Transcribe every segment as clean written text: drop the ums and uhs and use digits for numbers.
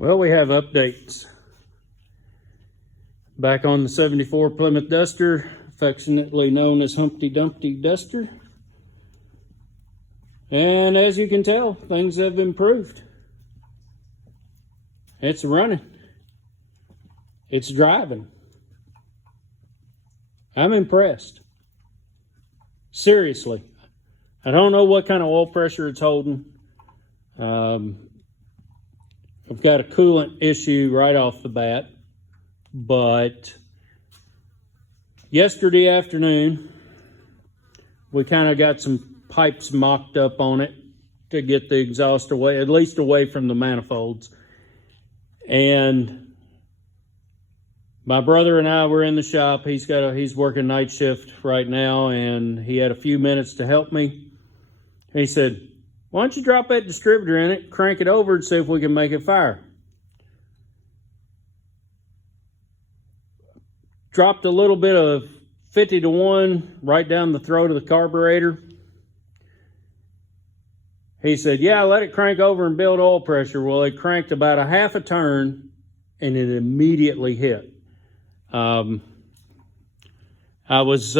Well, we have updates. Back on the 74 Plymouth Duster, affectionately known as Humpty Dumpty Duster. And as you can tell, things have improved. It's running. It's driving. I'm impressed. Seriously. I don't know what kind of oil pressure it's holding. I've got a coolant issue right off the bat. But yesterday afternoon, we kind of got some pipes mocked up on it to get the exhaust away, at least away from the manifolds. And my brother and I were in the shop. He's working night shift right now, and he had a few minutes to help me. He said, "Why don't you drop that distributor in it, crank it over, and see if we can make it fire?" Dropped a little bit of 50 to 1 right down the throat of the carburetor. He said, "Yeah, let it crank over and build oil pressure." Well, it cranked about a half a turn and it immediately hit. I was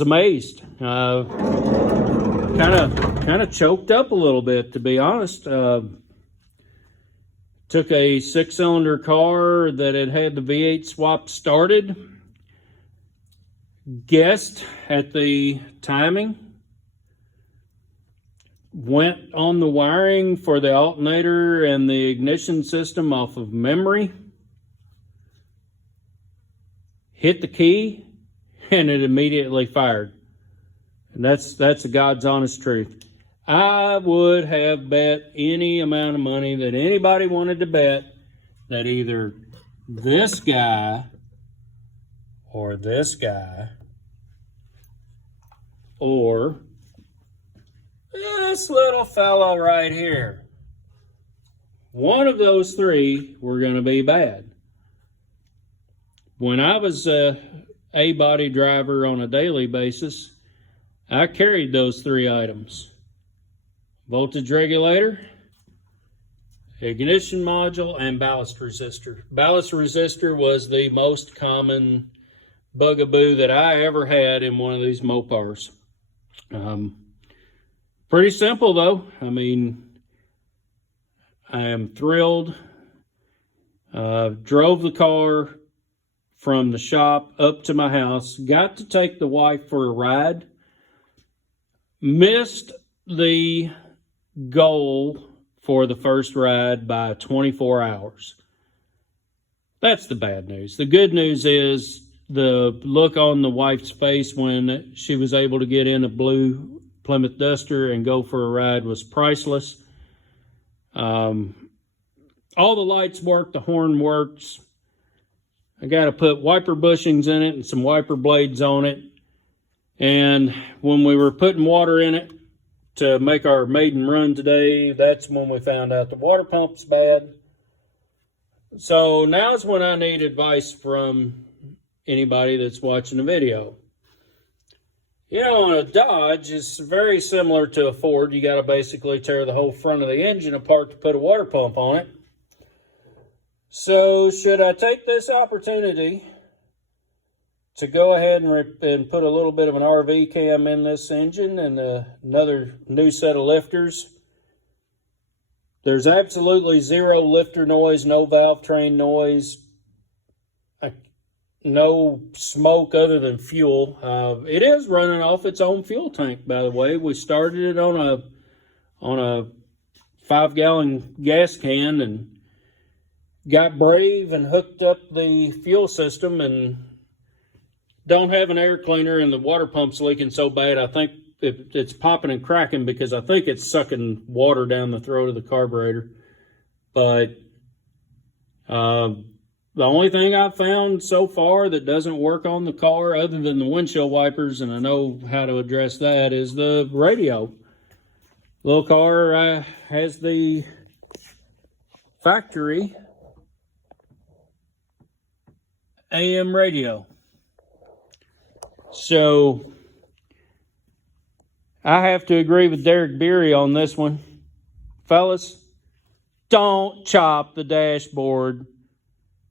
amazed. Kind of choked up a little bit, to be honest. Took a 6-cylinder car that had the V8 swap started. Guessed at the timing. Went on the wiring for the alternator and the ignition system off of memory. Hit the key, and it immediately fired. And that's the God's honest truth. I would have bet any amount of money that anybody wanted to bet that either this guy or this guy or this little fellow right here, one of those three were going to be bad. When I was a body driver on a daily basis, I carried those three items. Voltage regulator, ignition module, and ballast resistor. Ballast resistor was the most common bugaboo that I ever had in one of these Mopars. Pretty simple though. I mean, I am thrilled. Drove the car from the shop up to my house. Got to take the wife for a ride. Missed the goal for the first ride by 24 hours. That's the bad news. The good news is the look on the wife's face when she was able to get in a blue Plymouth Duster and go for a ride was priceless. All the lights work, the horn works. I got to put wiper bushings in it and some wiper blades on it. And when we were putting water in it to make our maiden run today, that's when we found out the water pump's bad. So now's when I need advice from anybody that's watching the video. You know, on a Dodge, it's very similar to a Ford. You got to basically tear the whole front of the engine apart to put a water pump on it. So should I take this opportunity to go ahead and put a little bit of an RV cam in this engine and another new set of lifters? There's absolutely zero lifter noise, no valve train noise, no smoke other than fuel. It is running off its own fuel tank, by the way. We started it on a 5-gallon gas can and got brave and hooked up the fuel system and don't have an air cleaner, and the water pump's leaking so bad I think it's popping and cracking because I think it's sucking water down the throat of the carburetor. But the only thing I've found so far that doesn't work on the car, other than the windshield wipers, and I know how to address that, is the radio. Little car has the factory AM radio. So I have to agree with Derek Beery on this one. Fellas, don't chop the dashboard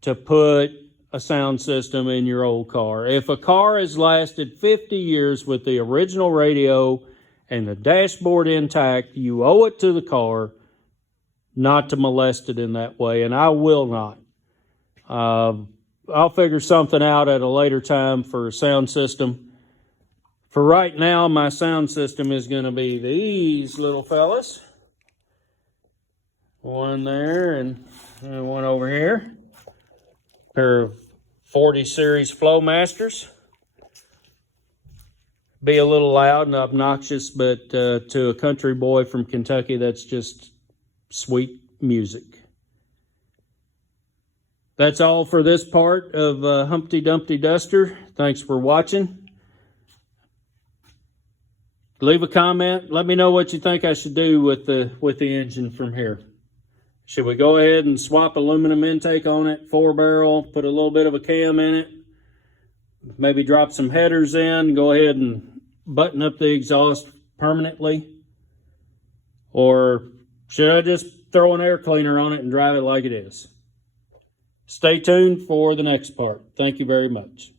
to put a sound system in your old car. If a car has lasted 50 years with the original radio and the dashboard intact, you owe it to the car not to molest it in that way, and I will not. I'll figure something out at a later time for a sound system. For right now, my sound system is going to be these little fellas. One there and one over here. Pair of 40 series Flowmasters. Be a little loud and obnoxious, but to a country boy from Kentucky, that's just sweet music. That's all for this part of Humpty Dumpty Duster. Thanks for watching. Leave a comment. Let me know what you think I should do with the engine from here. Should we go ahead and swap aluminum intake on it, 4-barrel, put a little bit of a cam in it, maybe drop some headers in, go ahead and button up the exhaust permanently? Or should I just throw an air cleaner on it and drive it like it is? Stay tuned for the next part. Thank you very much.